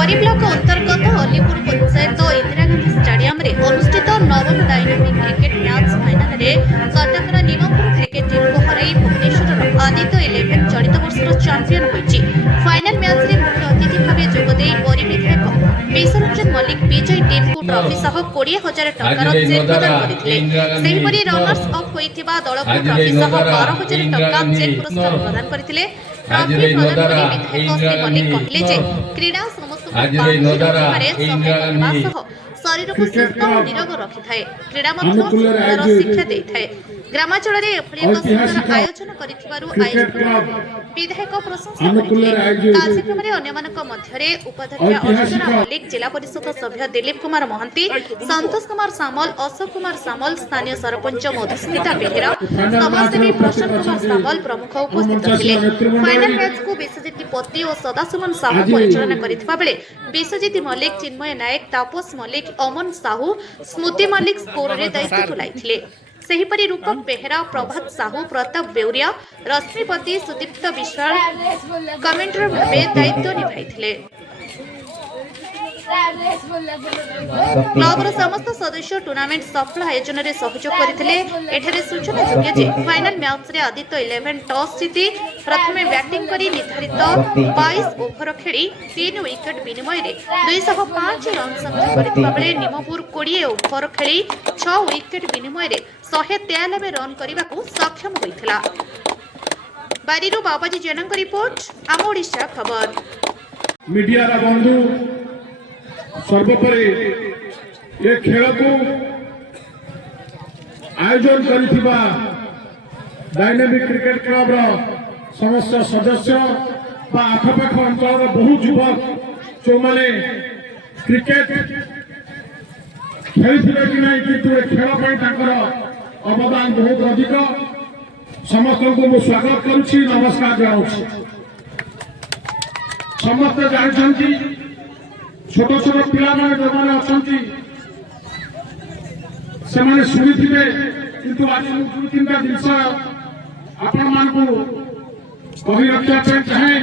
बरी ब्लॉक अंतर्गत अलीपुर पंचायत इंदिरा गांधी स्टेडियम रे अनुष्ठित नवम डायनामिक क्रिकेट मैच फाइनल रे कटकर निमपुर क्रिकेट टीम को हराई भुवनेश्वर आदित्य 11 चलित वर्षर चैंपियन होइछि। फाइनल मैच रे मुख्य अतिथि भावे जोगदे बरी विधायक विश्वरंजन मल्लिक विजयी टीम को ट्रॉफी सह 20,000 टंकार चेक प्रदान करथिले। सेहिपरि रनर्स अप होइथिबा दल को ट्रॉफी सह 12,000 टंका चेक पुरस्कार प्रदान करथिले। ट्रॉफी प्रदान करी विधायक श्री मल्लिक कहले जे क्रीडा शरीर को सुस्थ और निरोग रखिथाए। क्रीडा मध्य सुंदर शिक्षा देइथाए। ग्रामांचल रे एभली एक सुंदर आयोजन करिथिबारु विधायक प्रशंसा करिथिले। कार्यक्रम रे अन्यमानक मध्यरे उपाध्यक्ष अर्चना मल्लिक, जिला परिषद सभ्य दिलीप कुमार महंती, संतोष कुमार सामल, अशोक कुमार सामल, स्थानीय सरपंच मधुस्मिता बेहेरा, समाजसेवी प्रशांत कुमार सामल प्रमुख उपस्थित थिले। फाइनल मैच को विश्वजीत पति और सदाशिवन साहू परिचालना करिथिबा बेले विश्वजीत मल्लिक, चिन्मय नायक, तापस मल्लिक, अमन साहू, स्मृति मल्लिक स्कोर रे दायित्व तुलाइथिले। सेहिपरि रूपक बेहेरा, प्रभात साहू, प्रताप बेउरिया, रश्मिपति, सुदीप्त विश्वाल कमेंटर भावे दायित्व निभाइथिले। क्लबर समस्त सदस्य टूर्नामेंट सफल आयोजन में सहयोग करथिले। एठारे सूचना योग्य जे फाइनल मैच रे आदित्य 11 टॉस जीति प्रथमे बैटिंग करी निर्धारित 22 ओवर खेली 3 विकेट विनिमय रे 205 रन संग्रह करथिबा बेले निमपुर 20 ओवर खेली 6 विकेट विनिमय रे 193 रन करने को सक्षम होइथिला। बारीरू बाबाजी जनक रिपोर्ट आम ओडिशा खबर। मीडिया रा बंधु सर्वोपरि ये खेल को आयोजन करिथिबा डायनामिक क्रिकेट क्लब रा समस्त सदस्य बा आखपाख अंचल बहु युवक जो माने क्रिकेट खेलथिबे कि नहीं किंतु खेल पई ताकर अवदान बहुत अधिक। समस्त को मु स्वागत करुछि, नमस्कार जनाउछि। समस्त जानछन्ति छोट छोट पिला माने जो माने अछन्ति से माने सुनिथिबे, किंतु आज मु तीनटा दिवस आपण मानकु कहि रखिया पे चाहे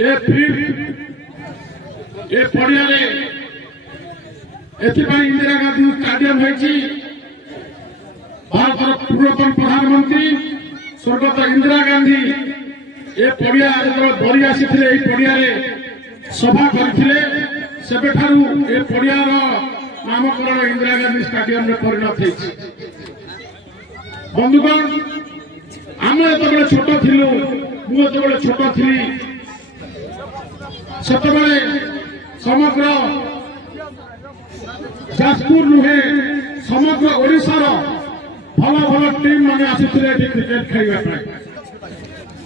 ए फील्ड ए पड़िया रे एथिपाई इंदिरा गांधी स्टेडियम होइछि। भारत पूर्वतन प्रधानमंत्री स्वर्गत इंदिरा गांधी ए पड़िया बरी आसी पड़िया सभा करथिले, सेबे ठारू ए पड़ियार नामकरण इंदिरा गांधी स्टेडियम में परिणत होइछि। बंधुगण, आमे जेतबेले छोट थिलु, मु जेतबेले छोट थिली, सेतबेले समग्र जाजपुर नुहे समग्र ओडिशार भल भल टीम माने आसीथिले क्रिकेट खेलवा पाई।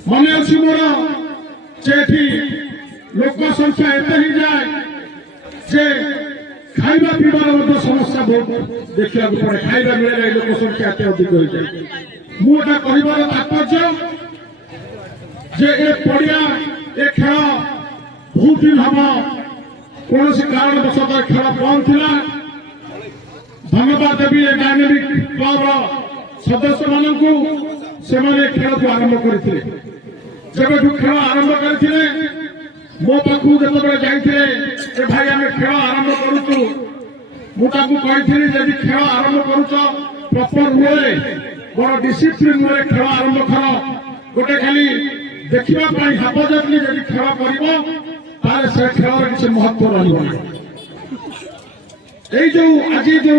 मने अछि मोर जेठी लोक संख्या एते ही जाए जे खाइबा पीबार समस्या बहुत देखा पड़े। खाइबा मिले लोक संख्या एते अधिक हो जाए। मुझे कहबार तात्पर्य जे ए पड़िया ए खेल बहुत दिन हम कौन कारण बसत खेल बंद थिला। धन्यवाद देवी डायनामिक क्लब सदस्य मानू से खेल को आरंभ करते। जब खेल आरंभ करते मो पाखु जो जाते भाई आम खेल आरंभ करुचु, मुझे जब खेल आरंभ करुच प्रॉपर वे बड़ डिसिप्लिन वे खेल आरंभ कर। गोटे खाली देखा हाफजली जब खेल कर से खेल किसी महत्व रही। जो आज जो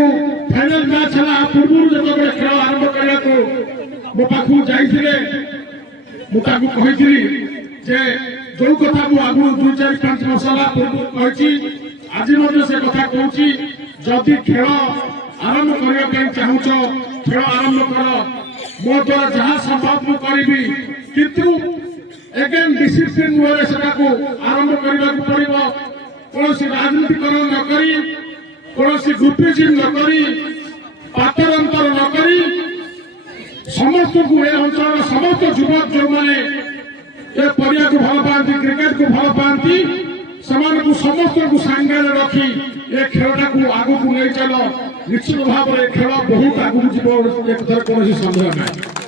फाइनल मैच है पूर्व जो खेल आरंभ करने को मो पाखु जाइए मुझे जो कथा मु आगु 2-4-5 वर्ष पूर्व कही आज से कथा कहूँ जदि खेल आरंभ करने चाहूच खेल आरंभ कर मो द्वारा जहाँ संभव मुझे किंतु एगेन डिसिप्लिन वे से आरंभ करने को पड़ो। कौन राजनीतिकरण न करी, कौन ग्रुपिज्म न करी, पातर अंतर न करी, समस्त को ए अंचल समस्त युवक जो मैंने ये पड़िया को भल पाती, क्रिकेट को भल पाती, को समस्त को सांगे रखी ये खेलटा को आगू को नहीं चल। निश्चित भाव में खेल बहुत आगू जीव, कौन संदेह नहीं।